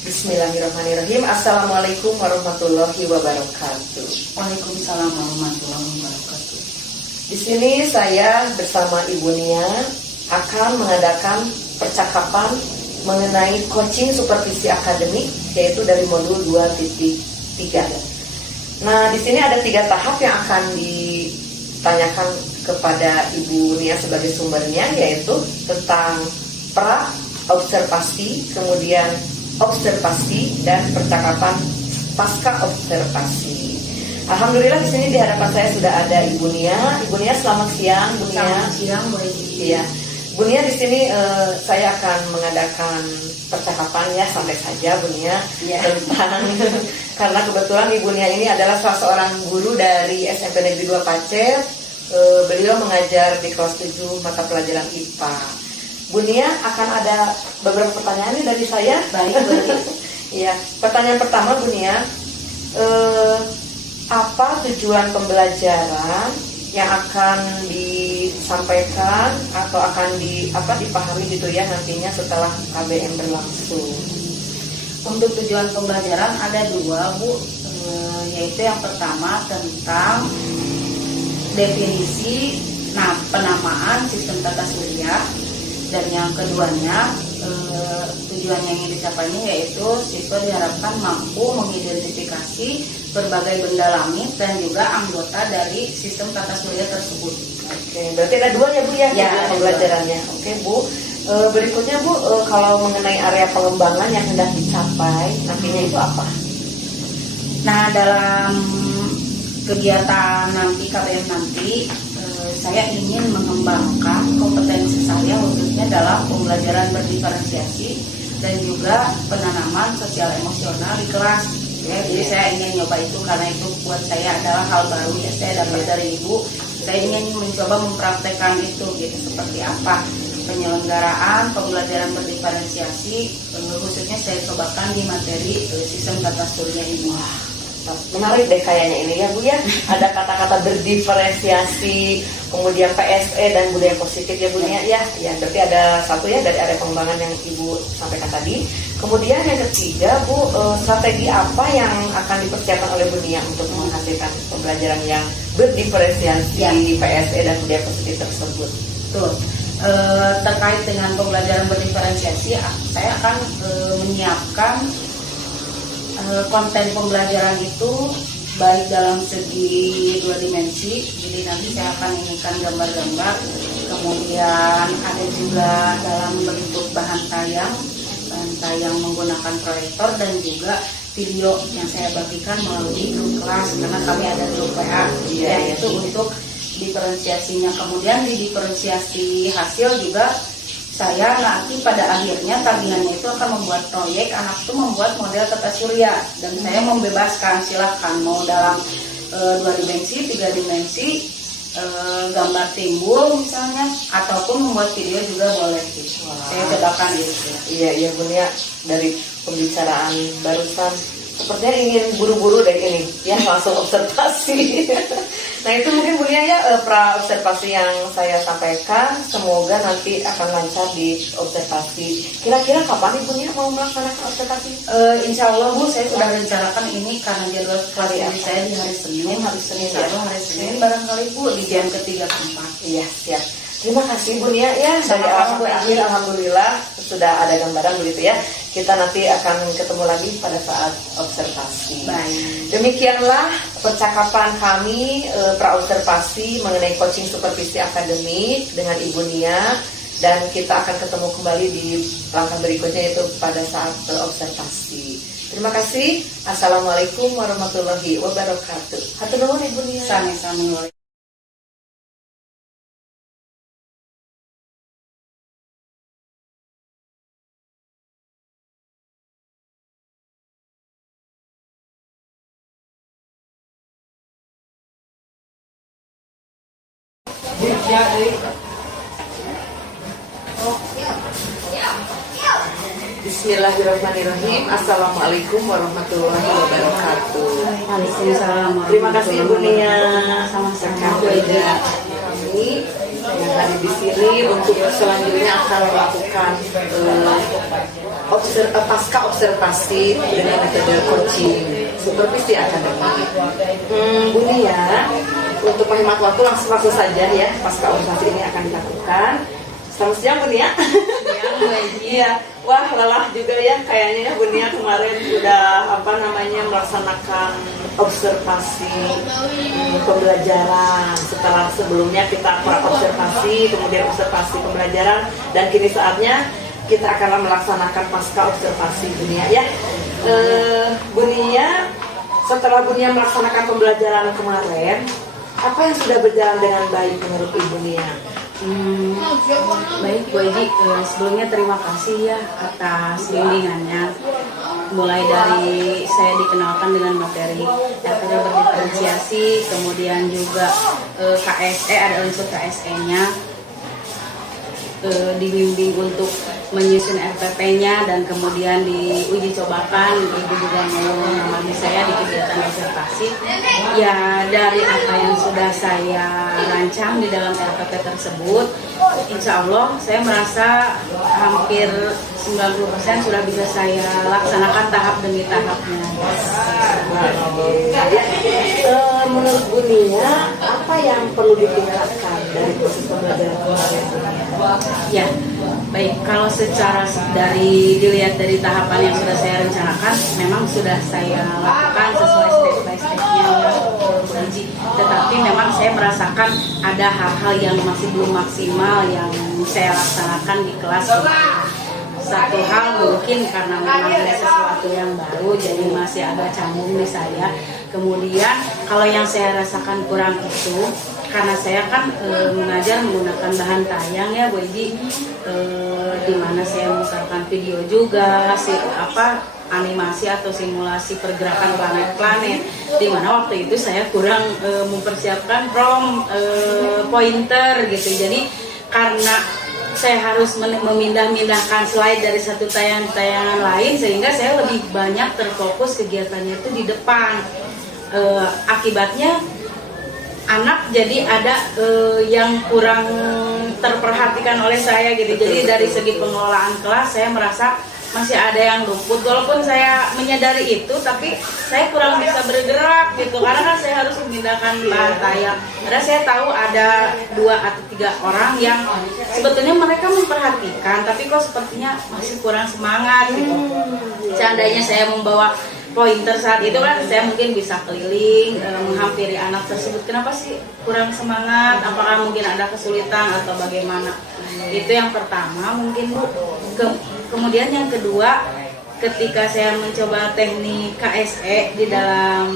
Bismillahirrahmanirrahim. Assalamualaikum warahmatullahi wabarakatuh. Waalaikumsalam warahmatullahi wabarakatuh. Di sini saya bersama Ibu Nia akan mengadakan percakapan mengenai coaching supervisi akademik, yaitu dari modul 2.3. Nah, di sini ada 3 tahap yang akan ditanyakan kepada Ibu Nia sebagai sumbernya, yaitu tentang pra, observasi, kemudian observasi, dan percakapan pasca observasi. Alhamdulillah di sini di hadapan saya sudah ada Ibu Nia. Ibu Nia, selamat siang, Bu Nia. Selamat siang, Bu Nia. Iya, Bu Nia, di sini saya akan mengadakan percakapan ya, santai saja Bu Nia, tentang karena kebetulan Ibu Nia ini adalah salah seorang guru dari SMP Negeri 2 Pacet. Beliau mengajar di kelas 7 mata pelajaran IPA. Bu Nia, akan ada beberapa pertanyaan nih dari saya. Baik, Bu Nia. Iya, pertanyaan pertama Bu Nia, apa tujuan pembelajaran yang akan disampaikan atau akan dipahami gitu ya nantinya setelah KBM berlangsung? Untuk tujuan pembelajaran ada 2, Bu, yaitu yang pertama tentang definisi penamaan sistem tata surya, dan yang keduanya tujuan yang ingin dicapainya yaitu siswa diharapkan mampu mengidentifikasi berbagai benda langit dan juga anggota dari sistem tata surya tersebut. Oke, berarti ada 2 ya Bu ya, pembelajarannya. Oke Bu, berikutnya Bu, kalau mengenai area pengembangan yang hendak dicapai nantinya itu apa? Nah, dalam kegiatan nanti KBM nanti saya ingin mengembangkan kompetensi saya khususnya dalam pembelajaran berdiferensiasi dan juga penanaman sosial emosional di kelas. Ya, jadi saya ingin nyoba itu karena itu buat saya adalah hal baru ya, saya dapat dari Ibu. Saya ingin mencoba mempraktekkan itu gitu, seperti apa penyelenggaraan pembelajaran berdiferensiasi, khususnya saya cobakan di materi sistem tata surya ini. Menarik deh kayaknya ini ya Bu ya. Ada kata-kata berdiferensiasi, kemudian PSE dan budaya positif ya Bu Nia ya. Ya, berarti ada 1 ya dari area pengembangan yang Ibu sampaikan tadi. Kemudian yang ketiga Bu, strategi apa yang akan dipersiapkan oleh Bu Nia untuk menghasilkan pembelajaran yang berdiferensiasi PSE dan budaya positif tersebut? Betul. Terkait dengan pembelajaran berdiferensiasi, saya akan menyiapkan konten pembelajaran itu baik dalam segi 2 dimensi, jadi nanti saya akan inginkan gambar-gambar, kemudian ada juga dalam bentuk bahan tayang menggunakan proyektor, dan juga video yang saya bagikan melalui grup kelas karena kami ada grup WA, yaitu untuk diferensiasinya. Kemudian di diferensiasi hasil juga saya nanti pada akhirnya tagihannya itu akan membuat proyek, anak itu membuat model tata surya, dan saya membebaskan, silahkan mau dalam 2 dimensi, 3 dimensi, gambar timbul misalnya, ataupun membuat video juga boleh gitu. Saya cobakan gitu. Iya Bu Nia, dari pembicaraan barusan sepertinya ingin buru-buru deh ini ya, langsung observasi. Nah, itu mungkin Bu Nia ya, pra observasi yang saya sampaikan, semoga nanti akan lancar di observasi. Kira-kira kapan Ibu Nia mau melaksanakan observasi? Insya Allah Bu, saya sudah rencanakan ini karena jadwal kelas saya di hari Senin. Hari Senin barangkali Bu di jam ketiga keempat. Iya, siap. Terima kasih Bu Nia ya, dari awal sampai akhir alhamdulillah sudah ada gambaran begitu ya. Kita nanti akan ketemu lagi pada saat observasi. Baik. Demikianlah percakapan kami pra-observasi mengenai coaching supervisi akademik dengan Ibu Nia, dan kita akan ketemu kembali di langkah berikutnya yaitu pada saat observasi. Terima kasih. Assalamualaikum warahmatullahi wabarakatuh. Hatur nuhun Ibu Nia. Sami-sami. Bismillahirrahmanirrahim. Assalamualaikum warahmatullahi wabarakatuh. Waalaikumsalam. Terima kasih Ibu Nia. Sama-sama. Kami yang hadir di sini untuk selanjutnya akan melakukan pasca observasi dengan metode coaching supervisi akademik. Buni ya, untuk menghemat waktu langsung saja ya, pasca observasi ini akan dilakukan. Selamat siang Buni ya. Iya, wah lelah juga ya kayaknya ya Buni ya, kemarin sudah melaksanakan observasi pembelajaran. Setelah sebelumnya kita observasi, kemudian observasi pembelajaran, dan kini saatnya kita akan melaksanakan pasca observasi Bunia ya. Bunia, setelah Bunia melaksanakan pembelajaran kemarin, apa yang sudah berjalan dengan baik menurut Ibu Nia? Baik Bu Eji, sebelumnya terima kasih ya atas bimbingannya. Mulai dari saya dikenalkan dengan materi RPP berdiferensiasi, kemudian juga KSE, ada unsur KSE-nya, dibimbing untuk menyusun RPP-nya, dan kemudian diuji cobakan. Ibu juga mau mengamati saya di kegiatan observasi. Ya, dari apa yang sudah saya rancang di dalam RPP tersebut, insya Allah saya merasa hampir 90% sudah bisa saya laksanakan tahap demi tahapnya. Menurut Bu Nia, apa yang perlu ditingkatkan dari proses pembelajaran kemarin? Ya, baik. Kalau secara dilihat dari tahapan yang sudah saya rencanakan, memang sudah saya lakukan sesuai step by step-nya Bu Haji. Tetapi memang saya merasakan ada hal-hal yang masih belum maksimal yang saya laksanakan di kelas. Satu hal mungkin karena memang ada sesuatu yang baru, jadi masih agak canggung di saya. Kemudian kalau yang saya rasakan kurang itu, karena saya kan mengajar menggunakan bahan tayang ya Bu Eji, di mana saya memutarkan video juga, animasi atau simulasi pergerakan planet-planet, di mana waktu itu saya kurang mempersiapkan pointer gitu. Jadi karena saya harus memindah-mindahkan slide dari satu tayangan lain, sehingga saya lebih banyak terfokus kegiatannya itu di depan. Akibatnya anak jadi ada yang kurang terperhatikan oleh saya gitu. Jadi dari segi pengelolaan kelas saya merasa masih ada yang luput, walaupun saya menyadari itu, tapi saya kurang bisa bergerak gitu, karena kan saya harus memindahkan bahan tayang. Karena saya tahu ada 2 atau 3 orang yang sebetulnya mereka memperhatikan, tapi kok sepertinya masih kurang semangat gitu. Seandainya saya membawa pointer saat itu kan saya mungkin bisa keliling, menghampiri anak tersebut. Kenapa sih kurang semangat? Apakah mungkin ada kesulitan atau bagaimana? Itu yang pertama mungkin Bu. Kemudian yang kedua, ketika saya mencoba teknik KSE di dalam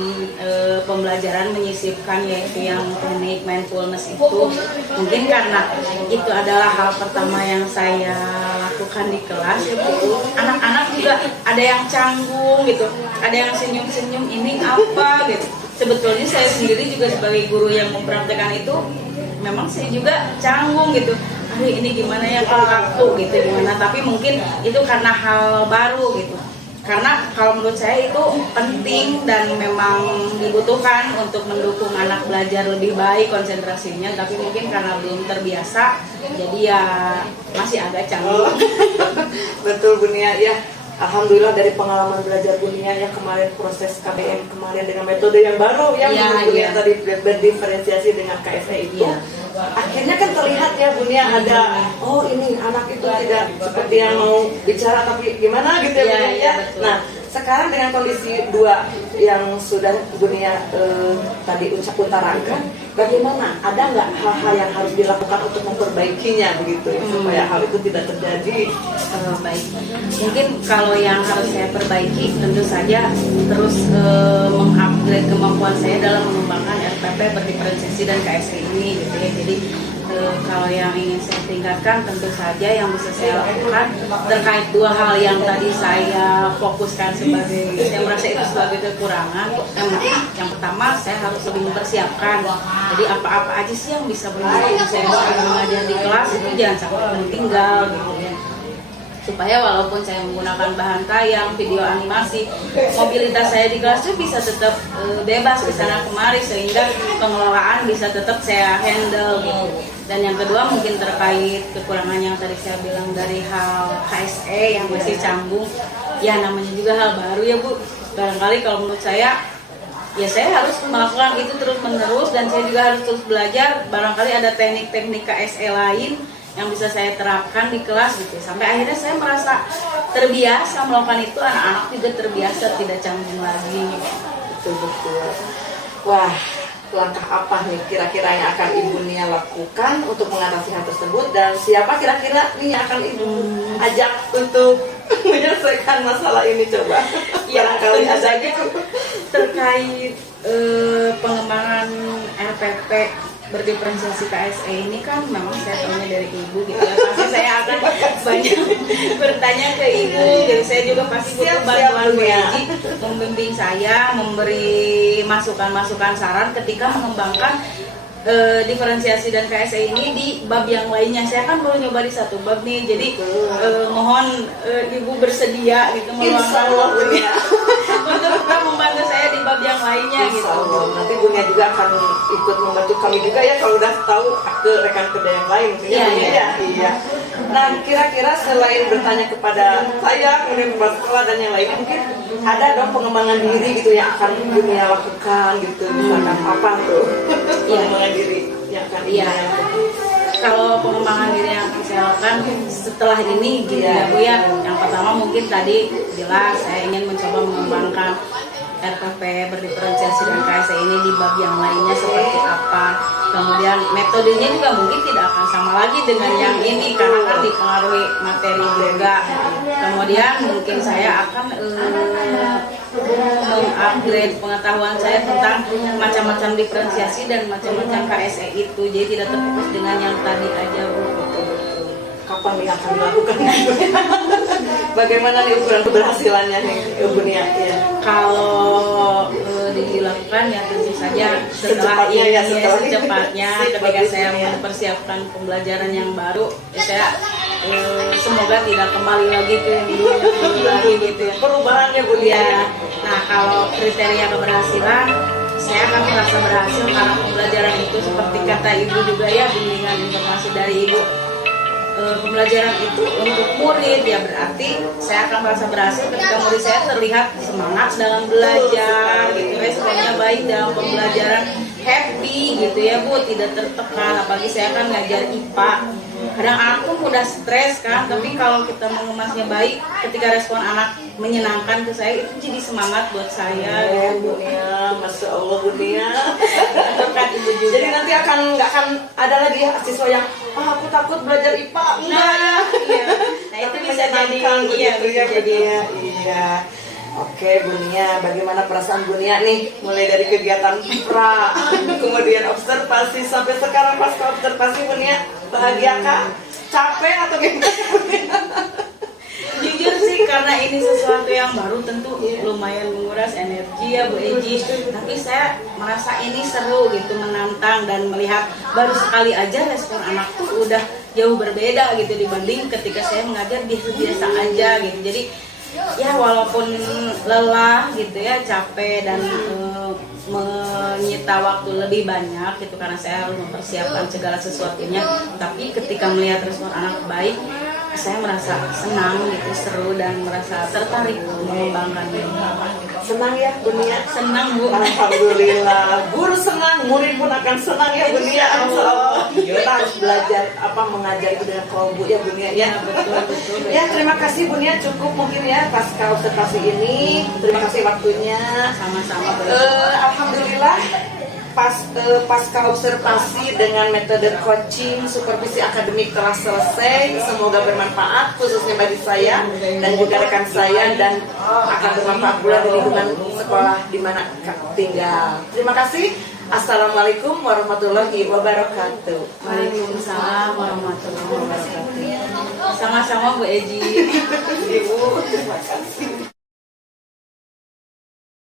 pembelajaran menyisipkan, yaitu yang teknik mindfulness itu, mungkin karena itu adalah hal pertama yang saya lakukan di kelas, anak-anak juga ada yang canggung gitu, ada yang senyum-senyum, ini apa gitu. Sebetulnya saya sendiri juga sebagai guru yang mempraktekkan itu, memang saya juga canggung gitu. Aduh, ini gimana ya kalau aku gitu, gimana, tapi mungkin itu karena hal baru gitu. Karena kalau menurut saya itu penting dan memang dibutuhkan untuk mendukung anak belajar lebih baik konsentrasinya, tapi mungkin karena belum terbiasa, jadi ya masih agak canggung. Betul Bu Nia ya. Alhamdulillah dari pengalaman belajar Bu Nia yang kemarin, proses KBM kemarin dengan metode yang baru yang Bu Nia tadi berdiferensiasi dengan KSE itu, akhirnya kan terlihat ya Bu Nia ada, oh ini anak itu tidak seperti yang mau bicara tapi gimana gitu ya Bu Nia ya. Nah sekarang dengan kondisi 2 yang sudah Bu Nia tadi utarakan, bagaimana, ada nggak hal-hal yang harus dilakukan untuk memperbaikinya begitu ya, supaya hal itu tidak terjadi? Baik, mungkin kalau yang harus saya perbaiki tentu saja terus mengupgrade kemampuan saya dalam mengembangkan RPP berdiferensiasi dan KSE ini gitu ya. Jadi kalau yang ingin saya tingkatkan, tentu saja yang bisa saya lakukan terkait 2 hal yang tadi saya fokuskan sebagai, saya merasa itu sebagai kekurangan. Yang pertama, saya harus lebih mempersiapkan. Jadi apa-apa aja sih yang bisa mendukung saya saat mengajar di kelas itu jangan sampai tertinggal gitu ya. supaya walaupun saya menggunakan bahan tayang, video animasi, mobilitas saya di kelas itu bisa tetap bebas ke sana kemari, sehingga pengelolaan bisa tetap saya handle gitu. Dan yang kedua mungkin terkait kekurangan yang tadi saya bilang dari hal KSE yang masih canggung, ya namanya juga hal baru ya Bu. Barangkali kalau menurut saya, ya saya harus melakukan itu terus menerus, dan saya juga harus terus belajar. Barangkali ada teknik-teknik KSE lain yang bisa saya terapkan di kelas gitu, sampai akhirnya saya merasa terbiasa melakukan itu, anak-anak juga terbiasa, tidak canggung lagi. Betul. Wah, langkah apa nih kira-kira yang akan Ibu Nia lakukan untuk mengatasi hal tersebut, dan siapa kira-kira nih yang akan Ibu ajak untuk menyelesaikan masalah ini? Coba Ya, barangkali tentu ada saja gitu. terkait pengembangan RPP berdiferensiasi KSE ini kan memang saya tahunya dari Ibu gitu ya. Pasti saya akan banyak bertanya ke Ibu gitu. Saya juga pasti butuh bantuan Bu Eji membimbing saya, memberi masukan-masukan saran ketika mengembangkan diferensiasi dan KSE ini di bab yang lainnya. Saya kan baru nyoba di satu bab nih, jadi mohon Ibu bersedia gitu meluangkan waktunya untuk tetap membantu saya di bab yang lainnya gitu. Nanti Bu Nia juga akan ikut membantu kami juga ya, kalau udah tahu ke rekan kerja yang lain. Iya. Nah, kira-kira selain bertanya kepada saya, kemudian beberapa sekolah dan yang lainnya, mungkin ada dong pengembangan diri gitu yang akan Bu Nia lakukan gitu, misalkan apa tuh pengembangan diri yang akan Ibu Nia lakukan? Kalau pengembangan diri yang akan saya lakukan setelah ini gitu ya Bu ya. Yang pertama mungkin tadi jelas saya ingin mencoba mengembangkan RPP berdiferensiasi dan KSE ini di bab yang lainnya seperti apa. Kemudian metodenya juga mungkin tidak akan sama lagi dengan yang ini, karena kan dipengaruhi materi juga. Kemudian mungkin saya akan mengupgrade pengetahuan saya tentang macam-macam diferensiasi dan macam-macam KSE itu, jadi tidak terfokus dengan yang tadi aja Bu. Kapan nih akan dilakukan? Bagaimana nih ukuran keberhasilannya nih Ibu Nia? Ya. Kalau dilakukan ya tentu saja setelah secepatnya ketika saya mempersiapkan pembelajaran yang baru, ya saya semoga tidak kembali lagi ke yang dulu lagi gitu ya. Perubahannya Bu Nia. Ya. Nah, kalau kriteria keberhasilan, saya akan merasa berhasil karena pembelajaran itu seperti kata Ibu juga ya, bimbingan informasi dari Ibu. Pembelajaran itu untuk murid, ya berarti saya akan merasa berhasil ketika murid saya terlihat semangat dalam belajar gitu, responnya baik dalam pembelajaran, happy gitu ya Bu, tidak tertekan. Apalagi saya kan ngajar IPA, kadang anak tuh mudah stres kan, tapi kalau kita mengemasnya baik, ketika respon anak menyenangkan ke saya, itu jadi semangat buat saya ya Bu. Ya, Masya Allah Bu Nia. Ibu juga. Jadi nanti nggak akan ada lagi ya siswa yang aku takut belajar IPA. Nah, iya. Nah itu bisa jadi, iya bisa jadi. Iya. Oke Bu Nia, bagaimana perasaan Bu Nia nih mulai dari kegiatan pra, kemudian observasi sampai sekarang pasca observasi Bu Nia, bahagia kah? Capek atau gimana Bu Nia? Jujur sih, karena ini sesuatu yang baru tentu lumayan menguras energi ya Bu Eji, tapi saya merasa ini seru gitu, menantang, dan melihat baru sekali aja respon anak tuh udah jauh berbeda gitu dibanding ketika saya mengajar biasa-biasa aja gitu. Jadi ya walaupun lelah gitu ya, capek dan menyita waktu lebih banyak gitu karena saya harus mempersiapkan segala sesuatunya, tapi ketika melihat respon anak baik, saya merasa senang gitu, seru, dan merasa tertarik mengembangkannya. Senang ya Bu Nia? Senang Bu. Alhamdulillah, guru senang, murid pun akan senang ya Bu Nia. Kita harus belajar mengajar itu dengan kelompok ya Bu Nia ya. Betul. Ya, terima kasih Bu Nia, cukup mungkin ya pasca observasi ini. Terima kasih waktunya. Sama-sama. Alhamdulillah, pasca observasi dengan metode coaching supervisi akademik telah selesai. Semoga bermanfaat khususnya bagi saya dan juga rekan saya, dan akan bermanfaat pula di lingkungan sekolah di mana tinggal. Terima kasih. Assalamualaikum warahmatullahi wabarakatuh. Waalaikumsalam warahmatullahi wabarakatuh. Sama-sama Bu Eji. Ibu, terima kasih.